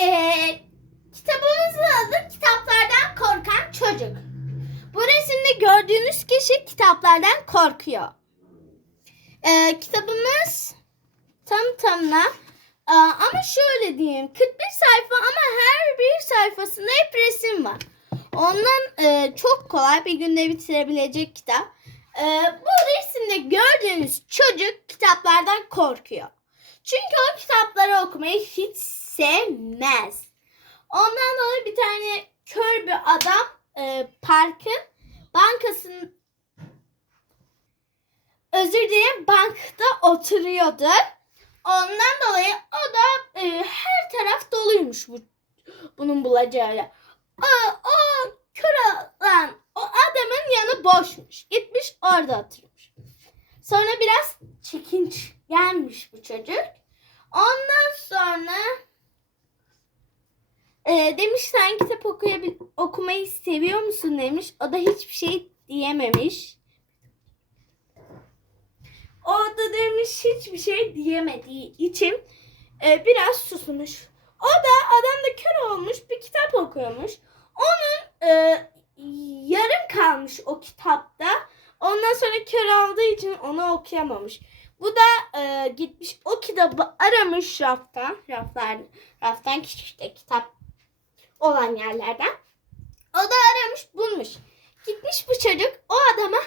Ee, kitabımızın adı Kitaplardan Korkan Çocuk. Bu resimde gördüğünüz kişi kitaplardan korkuyor. Ee, kitabımız tam tamına Aa, ama şöyle diyeyim 41 sayfa ama her bir sayfasında hep resim var. Ondan e, çok kolay bir günde bitirebilecek kitap. Ee, bu resimde gördüğünüz çocuk kitaplardan korkuyor. Çünkü o kitapları okumayı hiç sevmez. Ondan dolayı bir tane kör bir adam e, parkın bankasının özür dilerim bankta oturuyordu. Ondan dolayı o da e, her taraf doluymuş bu bunun bulacağı. O, o kör olan o adamın yanı boşmuş. Gitmiş orada oturmuş. Sonra biraz çekinç gelmiş bu çocuk. Ondan sonra e, demiş sen kitap okuyabil- okumayı seviyor musun demiş. O da hiçbir şey diyememiş. O da demiş hiçbir şey diyemediği için e, biraz susmuş. O da adam da kör olmuş bir kitap okuyormuş. Onun e, yarım kalmış o kitapta. Ondan sonra kör olduğu için onu okuyamamış. Bu da e, gitmiş o kitabı aramış raftan, raflar, raftan de kitap olan yerlerden. O da aramış bulmuş. Gitmiş bu çocuk o adama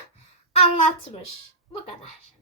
anlatmış. Bu kadar.